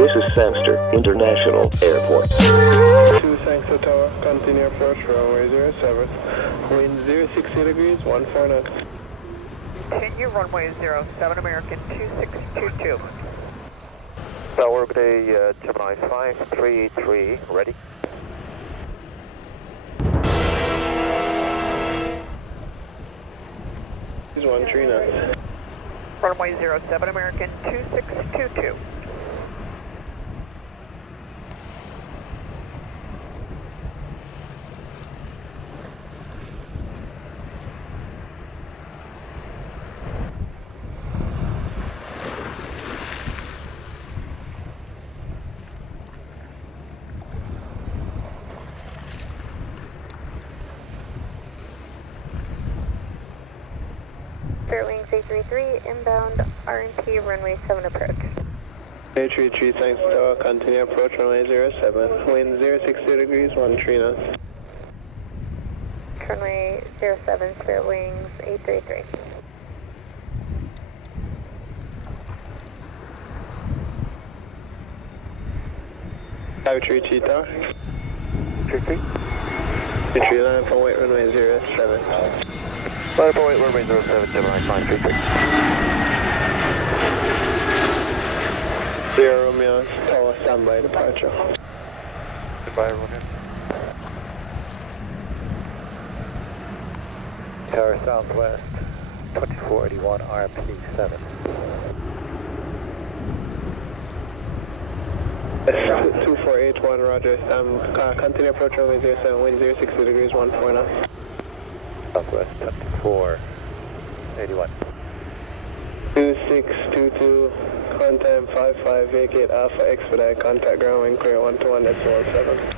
This is Sangster International Airport. 2 Sangster Tower, continue approach runway 07. Wind 060 degrees, 14 knots. Continue runway 07, American 2622. Tower, good day, Gemini 533, ready. He's 13 knots. Runway 07, American 2622. Wings 833, inbound R&P runway 7 approach. 833 Sangster Tower, continue approach runway 07. Wind 060 degrees, 13 knots. Runway 07, Spirit Wings 833. Five three three Tower. 33. 33 line for white runway 07. Line for white runway 07, Gemini 533. Sierra Romeo Tower, standby departure. Goodbye, Romeo. Tower Southwest, 2481 RMP 7. 2481, roger. Continue approach runway 07, wind 060 degrees, 14 knots. Southwest, 2481. 2622, on time 55, vacate Alpha, expedite, contact ground wind clear 121.7.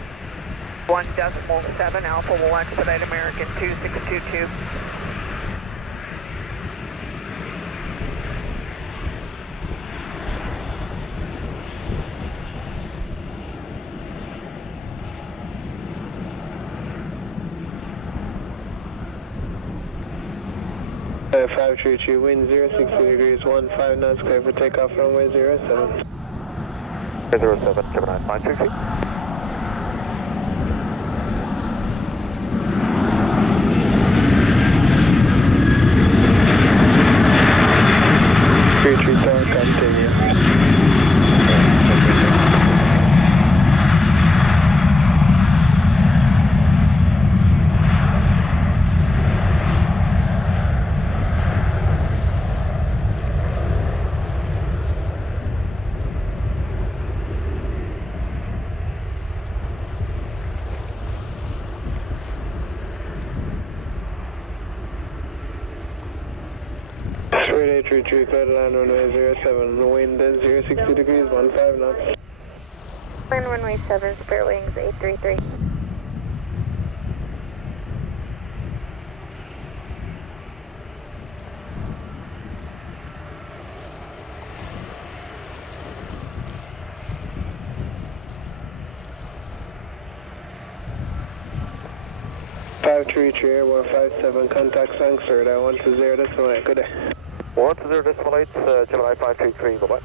1.7, Alpha will expedite American 2622. Uh, 533, wind 060 degrees, 15 knots, clear for takeoff runway 07. 07, Gemini 533. Tower, continue. Straight 833, clear to land runway 07, wind 060 degrees, 15 knots. Land runway 7, Spirit Wings 833. Five three three Airborne 57, contact Sangster, I 120, that's the way, good day. 120, decimal 8, Gemini 533, bye-bye.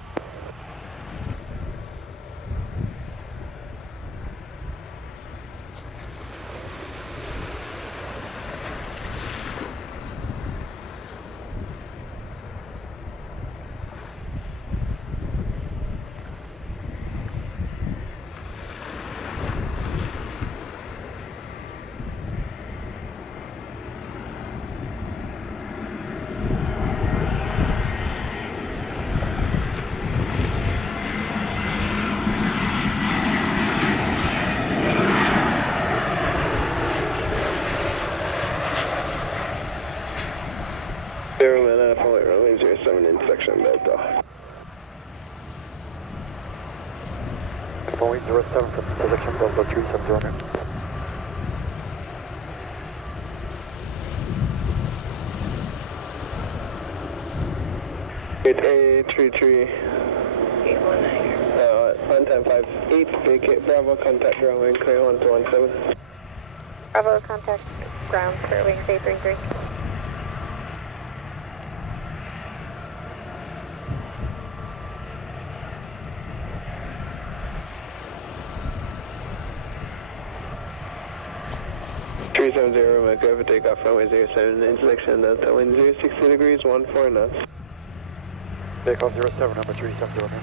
Airman Alpha, white runway 07, intersection belt off. Boeing 07 from selection Delta 370. It's 833. 819. On time 58, vacate Bravo, contact ground wind clear 1217. Bravo, contact ground, Spirit Wings 833. 370 Romeo, go for takeoff, runway 07, inselection Delta, wind 060 degrees, 14 knots. Takeoff 07, number 370 Romeo.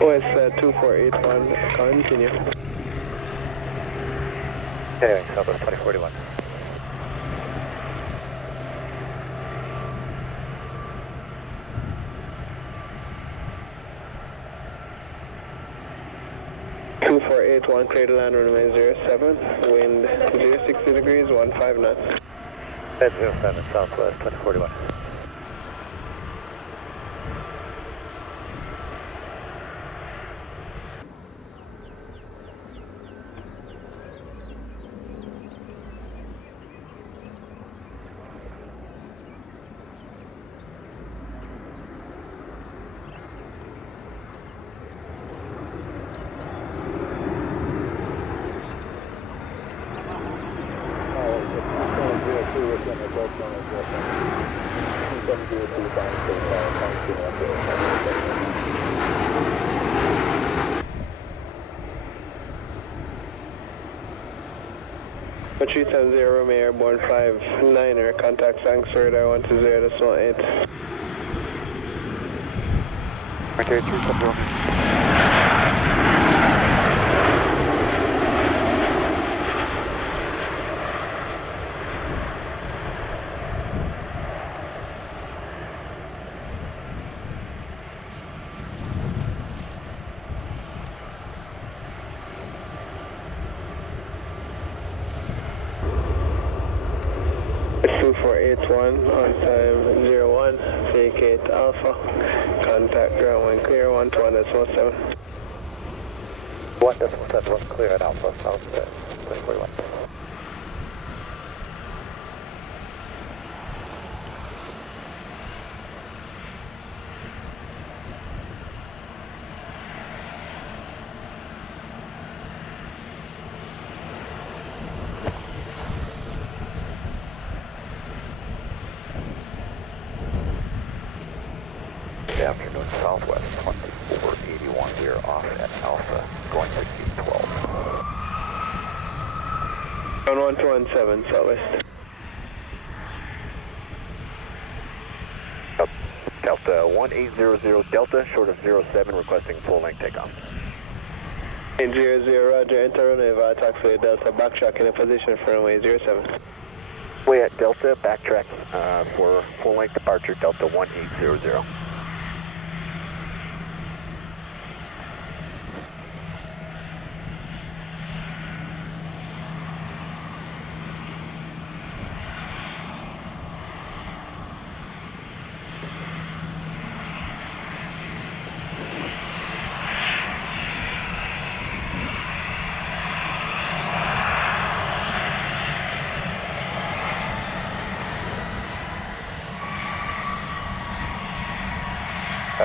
OS 2481, continue. Okay, Southwest 2041. One clear to land, runway 07, wind 060 degrees, 15 knots. Head 07, Southwest 2041. But 370 Romeo Airborne 59er, contact sangster radar 120.8. Okay, 370 Romeo. On time 01, vacate Alpha, contact ground 1 clear, 121.7. 1.7, clear at Alpha, Southwest 2041. Good afternoon, Southwest 2481. We are off at Alpha, going to Gate 12. On 1217, Southwest. Delta 1800 Delta, short of 07, requesting full length takeoff. 800, roger, enter runway, taxiway Delta, backtrack in a position for runway 07. Way at Delta, backtrack for full length departure, Delta 1800.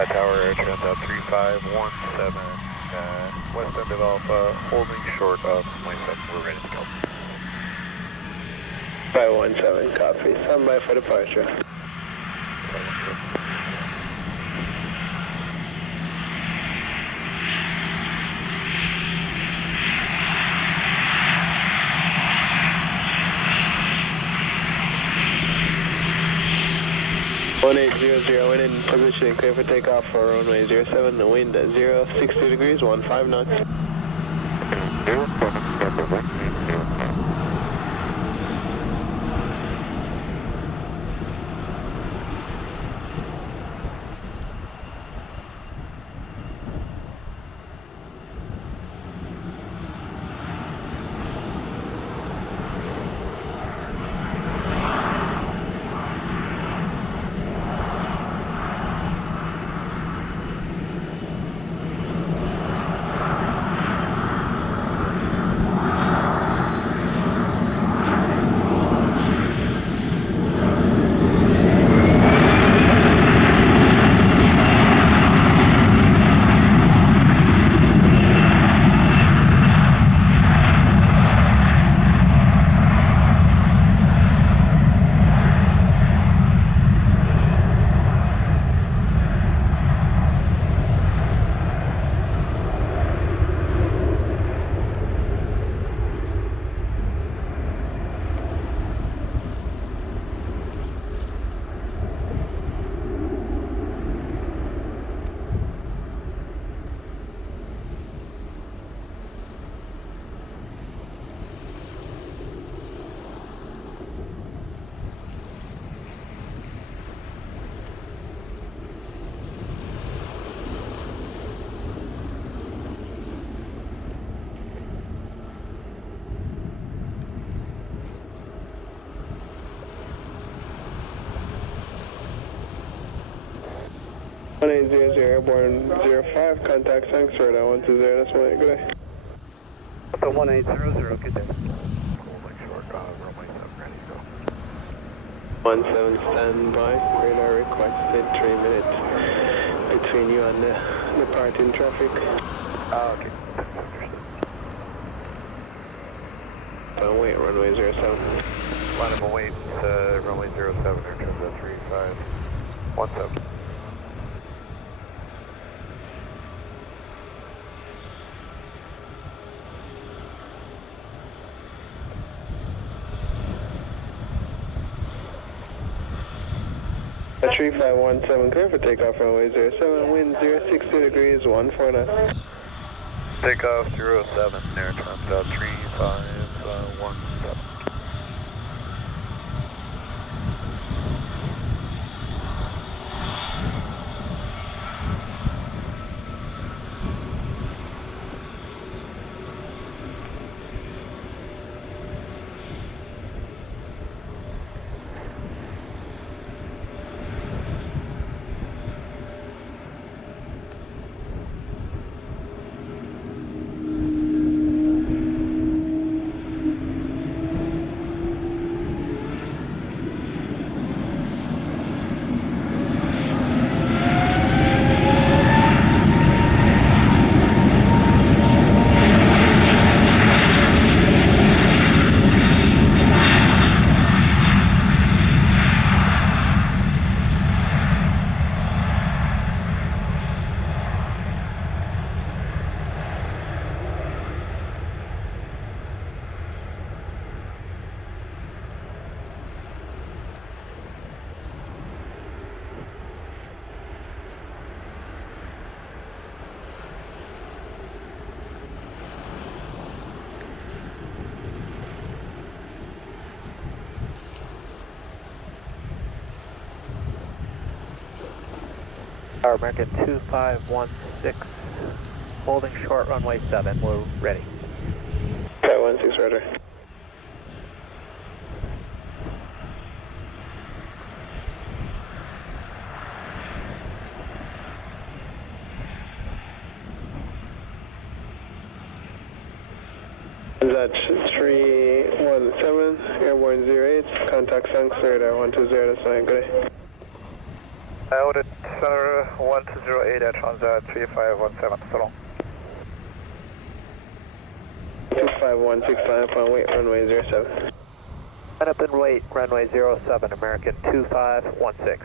Tower Air Transat 3517, west end of Alpha, holding short of 27. We're ready to go. 517, copy. Stand by for departure. Wind in position, clear for takeoff for runway 07, the wind at 060 degrees, 15 knots. 1800 airborne 05, contact sangster at 120, that's my good day. The 1800, good day. Holding short, runway 7 ready, go. 17 standby, radar requested 3 minutes between you and the departing traffic. Okay. Wait, runway 07. Line up and wait, runway 07, air transat 3517. A 3517, clear for takeoff runway 07, wind 060 degrees, 149. Takeoff 07, air transat 3517. Tower American 2516, holding short runway 7, we're ready. 516, roger. That's 317, airborne 08, contact sangster at 120, that's my good day. Audit Center 1208 at transat 3517, so long. 2516, line up and wait, runway 07. Line up and wait, runway 07, American 2516.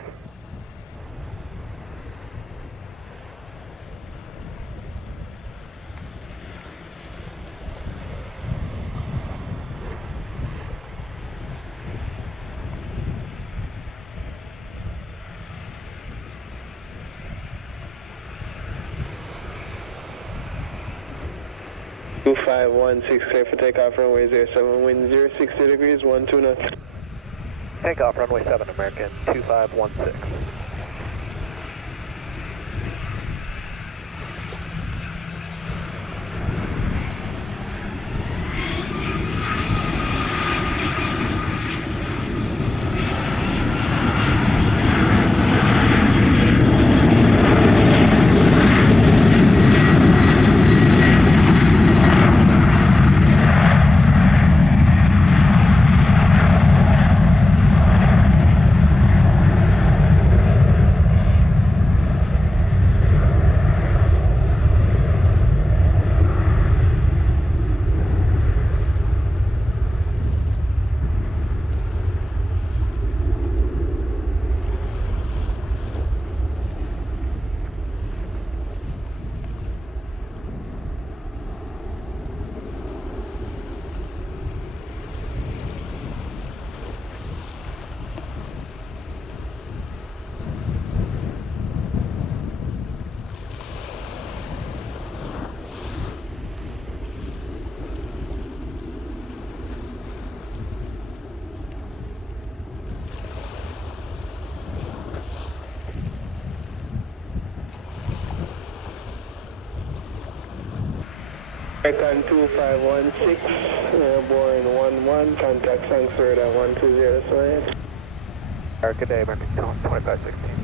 Two 516, clear for takeoff runway 07, wind 060 degrees, 12 knots. Takeoff runway 7, American 2516. Icon 2516, airborne 11, contact sangster at 120, that's my Good day, American 2516.